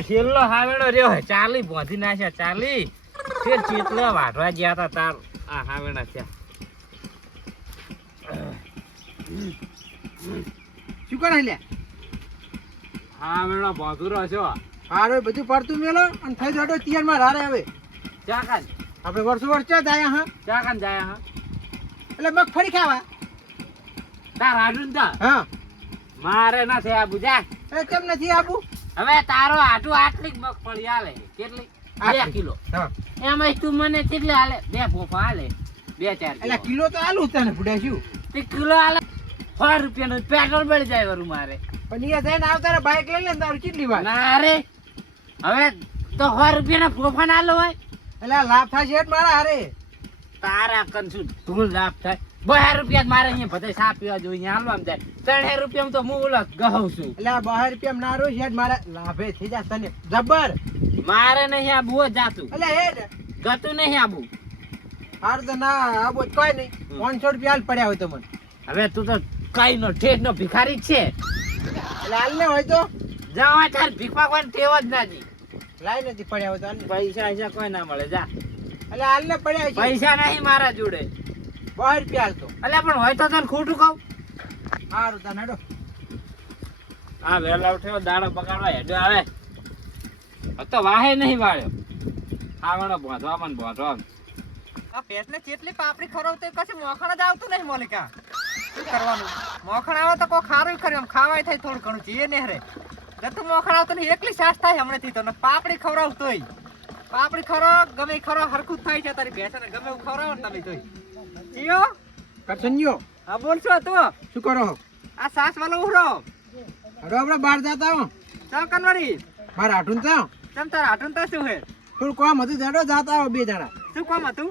આ છેલ્લો હાવેડો રહ્યો હે 40 બોધી નાખ્યા 40 ફેર ચેતલા વાઢવા ગયા હતા તાર આ હાવેડા ત્યાં શું કરે લે હાવેડો બોધુરો છો હારે બધું પડતું મેલો અને થઈ જડો તિયાર માં હારે હવે ચા કાન આપણે વર્ષ જાય હા ચા કાન જાય હા એટલે મગફળી ખાવા તાર આડું તા હા મારે નથી આબુ જા એ કેમ નથી આબુ હવે તારો આટું આટલી જ મગફળી આલે કેટલી 2 કિલો હા એમાં તું મને કેટલી આલે 2 ફોફા આલે 2-4 એટલે કિલો તો આલુ તને ફૂડે શું તે કિલો આલે 100 રૂપિયાનું પેટ્રોલ બળી જાય વરું મારે પણ અહીંયા જઈને આવતા બાઈક લઈ લે ને તારું કેટલી વાર ના રે હવે તો 100 રૂપિયાના ફોફા ના લો હોય એટલે આ લાભ થાય છે મારા હારે તારા કંસુ ધૂળ લાભ થાય 2 રૂપિયા મારે અહીંયા બધે સા પીવા જોઈએ હાલવામ જાય 3 રૂપિયામાં તો હું ઓલા ગહું છું એટલે આ 2 રૂપિયા ના રો છે મારા લાભે થઈ જા તને જબર મારે નહીં આબુ જાતું એટલે હે ગતું નહીં આબુ હાર તો ના આબો કોઈ નહીં 500 રૂપિયા હાલ પડ્યા હોય તો મને હવે તું તો કઈ નો ઠેઠ નો ભિખારી જ છે એટલે હાલ ને હોય તો જાવા ચાર ભીખ માંગવાની ટેવ જ નાજી લાઈ નથી પડ્યા હોય તો હાલ ને. પૈસા કોઈ ના મળે જા એટલે હાલ ને પડ્યા છે પૈસા નહીં મારા જોડે 2 રૂપિયા હાલ તો અલ્યા પણ હોય તો તને ખોટું કહું હારું તને હેડો આ વેલા ઉઠ્યો દાડો બગાડવા હેડો આવે તો વાહે નહીં વાળ્યો આવવાનો બોધવામાં બોધવામાં આ પેટને કેટલી પાપડી ખવડાવતો કશું મોખણ જ આવતું નહીં મોલિકા શું કરવાનું મોખણ આવે તો કોઈ ખારું ખરી આમ ખાવાય થાય થોડું ઘણું જીએ ને હરે જતું મોખણ આવતું નહીં એકલી સાસ થાય હમણાંથી તો પાપડી ખવડાવતોય પાપડી ખરો ગમે ખરો હરખું જ થાય છે તારી ભેંસને ગમે એવું ખવડાવો ને તમે તોય જીઓ કરસન્યો હા બોલશો તું શું કરો આ સાસ વાળો ઉહરો અરે આપણે બહાર જતા હો ચાલ કનવાડી મારા હાટું તો તમ તારા હાટું તો શું હે થોડું કામ હતું જાડો જાતા હો 2 જણા શું કામ હતું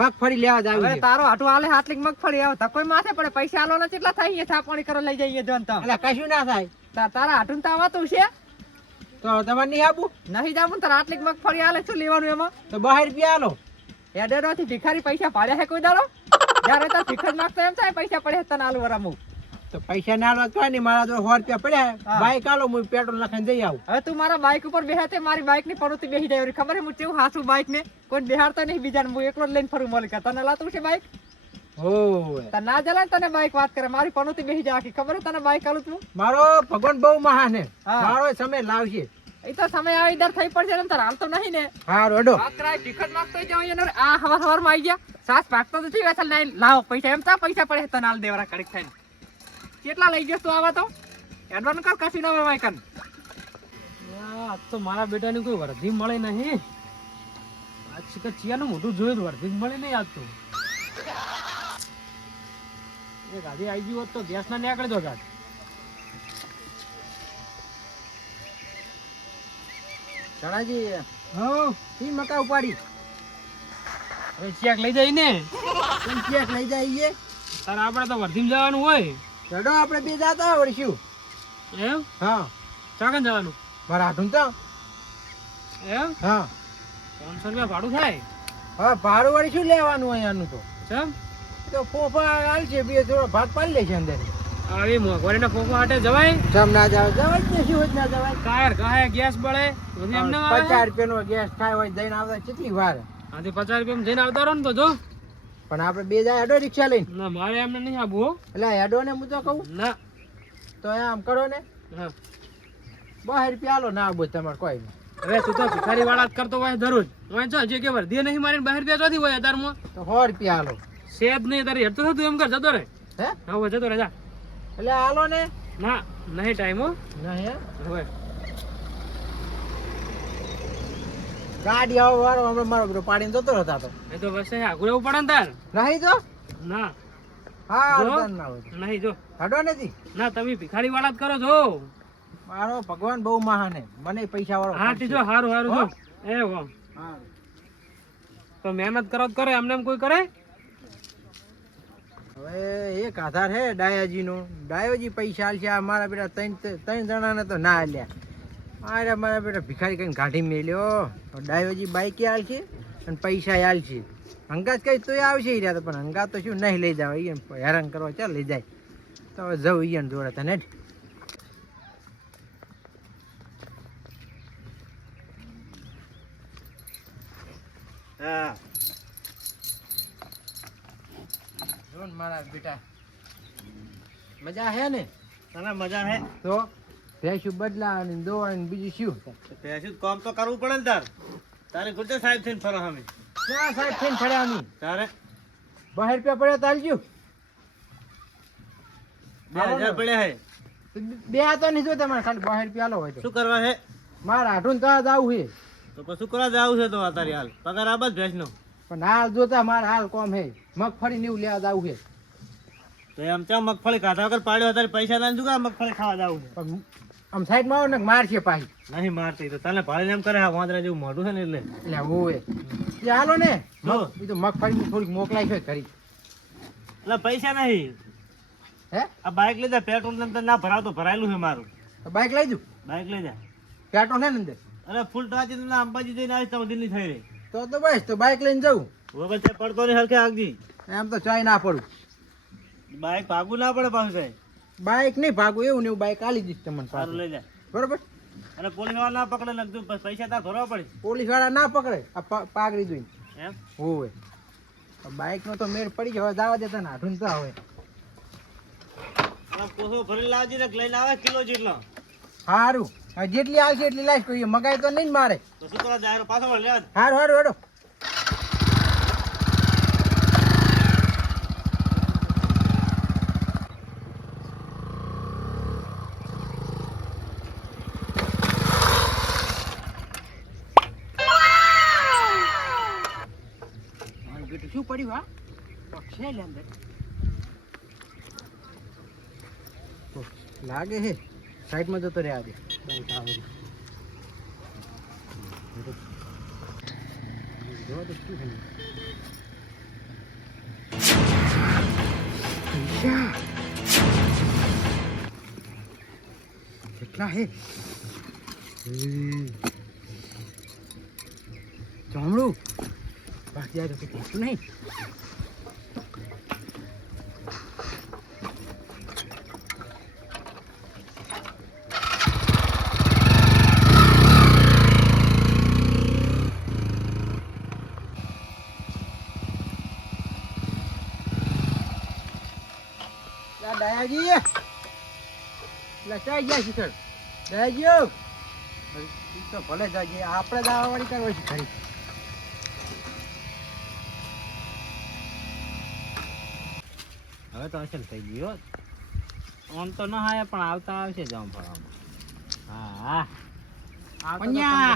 મગફળી લેવા જાવ હવે તારો હાટુ આલે હાટલી મગફળી આવે તકોઈ માથે પડે પૈસા આલો ને કેટલા થાય થા પાણી કરો લઈ જઈએ જોન તો એટલે કશું ના થાય તારા હાટું તો આવાતું છે તો તમારે નહીં આબુ નહીં જાવું તારા આટલી મગફળી આલે શું લેવાનું એમાં તો 2 રૂપિયા આલો એડેરો થી ભિખારી પૈસા પાડ્યા હે કોઈ દાડો જ્યારે તો ભિખાર માંગતો એમ થાય પૈસા પડે તને આલુ વરામુ તો પૈસા ના આલો કઈ નહીં મારા જો 100 રૂપિયા પડ્યા બાઈક આલો હું પેટ્રોલ નાખીને જઈ આવું હવે તું મારા બાઈક ઉપર બેહાતે મારી બાઈક ની પરોતી બેહી જાય ખબર હે હું કેવું હાસું બાઈક ને કોઈ બેહારતો નહીં બીજાને હું એકલો જ લઈને ફરું મોલિકા તને લાતું છે બાઈક ઓય તને ના જલા તને બાઈક વાત કરે મારી પરોતી બેહી જાય આખી ખબર હે તને બાઈક આલું તું મારો ભગવાન બહુ મહાન હે મારો સમય લાવશે એ તો સમય આવી દર થઈ પડશે ને તાર હાલ તો નહીં ને હા રોડો વાત કરાય ટિકટ માંગતો જાવ એને આ હવાર માં આવી ગયા સાસ પાકતો તો થી વેસલ નહીં લાવ પૈસા એમ તા પૈસા પડે તને હાલ દેવરા કડક થઈને કેટલા લઈ ગયો તું આવા તો એડવાન્સ કર કસી ના વાય કન આ તો મારા બેટાની કોઈ વર્ધી મળે નહીં આજ કે ચિયાનું મોઢું જોયું વર્ધી મળે નહીં આજ તો એ ગાડી આવી ગઈ હોત તો ગેસ ના નીકળી દો ગાડી ચણાજી હા ઈ મકા ઉપાડી હવે ચેક લઈ જાય ને કેમ ચેક લઈ જઈએ તારે આપણે તો વર્ધીમ જવાનું હોય ચડો આપણે બે જાતા વળી શું એમ હા ચાકન જવાનું મારા હાટું તો એમ હા 500 રૂપિયા ભાડું થાય હા ભાડું વળી શું લેવાનું હોય આનું તો કેમ તો ફોફા હાલ છે બે થોડો ભાગ પાડી લે છે અંદર આવી મોઘવારીના ફોફા હાટે જવાય જમ ના જવાય ને શું હોય ના જવાય કાયર કહે ગેસ બળે પછી એમને 50 રૂપિયાનો ગેસ ખાય હોય જઈને આવતા કેટલી વાર આથી 50 રૂપિયામાં જઈને આવતા રહો ને તો જો પણ આપણે બે જાય હેડો રિક્ષા લઈને ના મારે એમને નહીં આવું હો એટલે હેડો ને હું તો કહું ના તો આમ કરો ને હા 2 રૂપિયા આલો ના આવો તમારે કોઈ હવે તું તો ભિખારી વાળા જ કરતો હોય દરરોજ હોય જો જે કે વર્ધી નહીં મારીને 2 રૂપિયા જોતી હોય અતારમાં તો 100 રૂપિયા આલો સેબ નહીં તારી હેડતો થતું એમ કર જતો રે હે હા જતો રે જા એટલે આલો ને ના નહીં ટાઈમ હો નહીં હવે ગાડી આવો વાળો હમણાં મારો બધો પાડીને જતો રહેતા તો એ તો વસે આગળ એવું પડે ને તાર નહીં તો ના હા ના હોય નહીં જો હડો નથી ના તમે ભિખારી વાળા જ કરો છો મારો ભગવાન બહુ મહાન હે મને પૈસા વાળો હા તી જો હારું હારું જો એ હો હા તો મહેનત કરો તો કરે એમને એમ કોઈ કરે હવે એક આધાર હે ડાયાજીનો ડાયોજી પૈસા આલશે આ મારા બેટા ત્રણ જણાને તો ના આલ્યા અરે મારા બેટા ભિખારી કઈ કાઢી મેલ્યો ડાયોજી બાઈકે આલશે અને પૈસા આલશે હંગાત કઈ તોય આવશે રહ્યા પણ હંગાત તો શું નહીં લઈ જાવ અહીંયા હેરાન કરવા ચાલ લઈ જાય તો હવે જવું અહીંયા જોડે તને હા જો ને મારા બેટા મજા હે ને તને મજા હે તો ભેંસું બદલાવાની દોવાની બીજું શું પેશું કામ તો કરવું પડે ને તારે ગુજે સાહેબ થઈને ફરો અમે ક્યાં સાહેબ થઈને ફર્યા અમે તારે 12 રૂપિયા પડ્યા તાલજો 2000 પડ્યા હે બે તો નહીં જો તમારે ખાલી 12 રૂપિયા આલો હોય તો શું કરવા હે મારા હાટું તો જાવું છે તો પછી શું કરવા જાવું છે તો તારી હાલ પગાર આ બસ ભેંસનો પણ હાલ જોતા મારા હાલ કોમ હે મગફળી નીવું લેવા જાવું છે તો એમ ચા મગફળી કાઢા વગર પાડ્યો તારે પૈસા ના શું કામ મગફળી ખાવા જાવું છે પણ આમ સાઈડમાં આવો ને મારશે પાછી નહીં મારતી તો તને ભાડે એમ કરે હા વાંદરા જેવું મોઢું છે ને એટલે એટલે ઓય એ હાલો ને જો. એ તો મગફળી થોડીક મોકલાય છે ખરી એટલે પૈસા નહીં હે આ બાઇક લઈ જા પેટ્રોલ ને ના ભરાવ તો ભરાયેલું છે મારું તો બાઈક લઈ દઉં બાઇક લઈ જા પેટ્રોલ હે ને અંદર અરે ફૂલ ટાંકી તો ના અંબાજી જઈને આવીશ તો દિલ્હી થઈ રહી તો બસ તો બાઈક લઈને જવું વગર તે પડતો નહીં હરખે આગજી એમ તો ચાય ના પડું બાઇક ભાગવું ના પડે પાછું સાહેબ બાઈક નહીં ભાગું એવું ને એવું બાઈક આલી દઈશ તમને સારું પાછું. લઈ જા બરોબર અને પોલીસ વાળા ના પકડે લખતું પૈસા તાર ભરવા પડે પોલીસ વાળા ના પકડે આ પાઘડી જોઈને એમ હોય બાઈક નો તો મેળ પડી ગયો હવે જવા દેતા ને હાથું તો હવે આ પોસો ભરી લાવજે ને લઈને આવે કિલો જેટલો સારું હવે જેટલી આવશે એટલી લાઈશ કોઈ મગાઈ તો નહીં ને મારે તો શું કરવા જાય પાછો વળી લેવા દે. સારું સારું હેડો શું પડ્યું હા પક્ષે અંદર લાગે હે સાઈડમાં જતો રહ્યા દે જોવા તો શું થયું કેટલા હે ચામડું બાકી જાય તો કશું નહીં દયાજી લચાઈ ગયા છે સર દયાજી તો ભલે જાજે આપણે દાવાવાળી કરવા છે ખરી હવે તો અસલ થઈ ગયો આમ તો ન હાય પણ આવતા આવશે જામ ફરવામાં હા પન્યા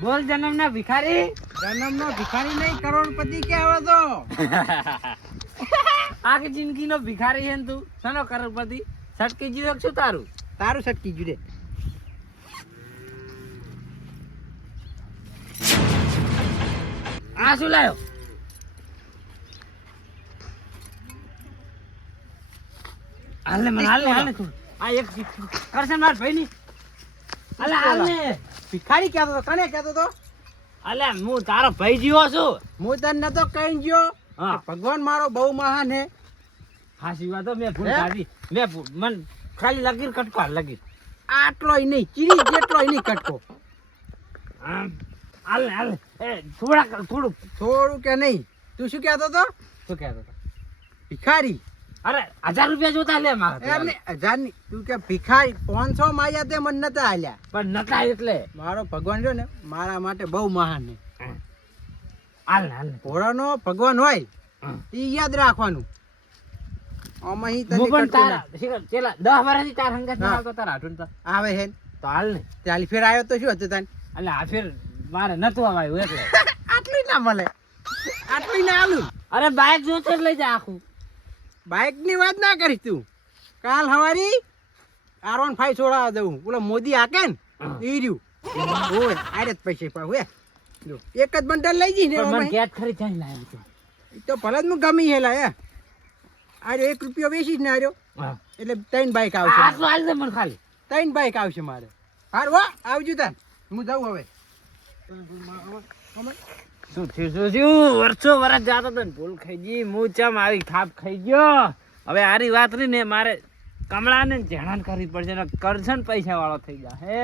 બોલ જન્મના ભિખારી જન્મનો ભિખારી નહીં કરોડપતિ કે આવે તો આખી જિંદગીનો ભિખારી હે ને તું સનો કરોડપતિ સટકી જીવ શું તારું તારું સટકી જુદે આ શું લાયો હાલે મને હાલે તું આ એક કરશે માર ભાઈ ની હાલે ભિખારી કહેતો તો કને કહેતો તો અલે હું તારો ભાઈ જીવો છું હું તને નતો કઈ ગયો હા. કે ભગવાન મારો બહુ મહાન હે હાસી વાત હો, મેં ભૂલ હે? કાઢી મન ખાલી લગીર કટકો લગીર આટલોય નહીં ચીરી જેટલોય નહીં કટકો હાલે હાલે એ થોડું થોડું કે નહીં તું શું કહેતો તો શું કહેતો હતો ભિખારી અરે 1000 રૂપિયા જોતા લે મારા એમ નહીં 1000 ની તું કે ભિખારી 500 માયા તે મને નતા આલ્યા પણ નતા એટલે મારો ભગવાન રહ્યો ને મારા માટે બહુ મહાન છે હાલ હાલ ઘોડાનો ભગવાન હોય એ યાદ રાખવાનું આમાં ઈ તને હું પણ કટકો તારા પેલા 10 વર્ષથી તાર હંગાત હા. આવતો તારા હાટું તો ના. આવે હે તો હાલ ને ત્યાલી ફેર આવ્યો તો શું હતું તને એટલે આ ફેર મારે નતું આવ્યું એટલે આટલી ના મળે આટલી ના આલું અરે બાઈક જોતો જ લઈ જા આખું બાઇક ની વાત ના કરીશ તું કાલ હવારી R15 છોડાવા દઉં ઓલો મોદી હાકે ને ઈ રહ્યું ઓય આરે જ પૈસે પાવ હે જો એક જ બંડલ લઈ જઈ ને પણ મને ઓમાં. કેટ ખરી ચાલ લાવી તું ઈ તો ભલે જ હું ગમી હેલા હે આર્યો 1 રૂપિયો વેચી જ ને આર્યો હા એટલે 3 બાઇક આ આવશે તો હાલ દે મને ખાલી 3 બાઇક આવશે મારે હાર વાહ આવજો તાન હું જાઉં હવે શું થયું વર્ષો વર્ષ જાતો તો ને ભૂલ ખાઈ ગઈ હું ચમ આવી થાપ ખાઈ ગયો હવે આરી વાત રહી ને મારે કમળાને જણાન કરવી પડશે ને કરશન પૈસા વાળો થઈ જા હે